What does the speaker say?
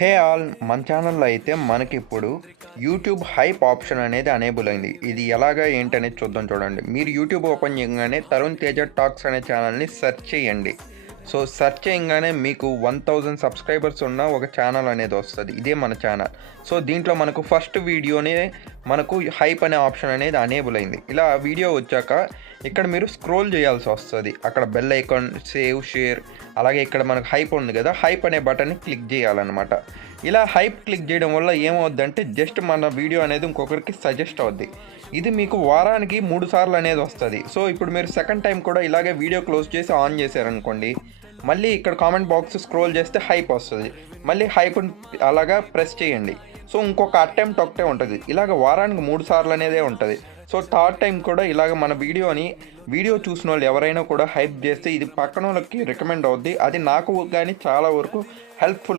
Hey all మన ఛానల్లో అయితే మనకిప్పుడు యూట్యూబ్ హైప్ ఆప్షన్ అనేది అనేబుల్ అయింది. ఇది ఎలాగా ఏంటనేది చూడండి. మీరు యూట్యూబ్ ఓపెన్ చేయగానే తరుణ్ తేజ టాక్స్ అనే ఛానల్ని సెర్చ్ చేయండి. సో సెర్చ్ చేయగానే మీకు 1000 సబ్స్క్రైబర్స్ ఉన్న ఒక ఛానల్ అనేది వస్తుంది. ఇదే మన ఛానల్. సో దీంట్లో మనకు ఫస్ట్ వీడియోనే మనకు హైప్ అనే ఆప్షన్ అనేది అనేబుల్ అయింది. ఇలా వీడియో వచ్చాక ఇక్కడ మీరు స్క్రోల్ చేయాల్సి వస్తుంది. అక్కడ బెల్ ఐకాన్, సేవ్, షేర్, అలాగే ఇక్కడ మనకు హైప్ ఉంది కదా, హైప్ అనే బటన్ని క్లిక్ చేయాలన్నమాట. ఇలా హైప్ క్లిక్ చేయడం వల్ల ఏమవుద్దంటే జస్ట్ మన వీడియో అనేది ఇంకొకరికి సజెస్ట్ అవుద్ది. ఇది మీకు వారానికి 3 సార్లు అనేది వస్తుంది. సో ఇప్పుడు మీరు సెకండ్ టైం కూడా ఇలాగే వీడియో క్లోజ్ చేసి ఆన్ చేశారనుకోండి, మళ్ళీ ఇక్కడ కామెంట్ బాక్స్ స్క్రోల్ చేస్తే హైప్ వస్తుంది. మళ్ళీ హైప్ అలాగా ప్రెస్ చేయండి. సో ఇంకొక అటెంప్ట్ ఒకటే ఉంటుంది. ఇలాగ వారానికి 3 సార్లు అనేదే ఉంటుంది. సో థర్డ్ టైం కూడా ఇలాగ మన వీడియో చూసిన వాళ్ళు ఎవరైనా కూడా హైప్ చేస్తే ఇది పక్కన వాళ్ళకి రికమెండ్ అవుద్ది. అది నాకు కానీ చాలా వరకు హెల్ప్ఫుల్.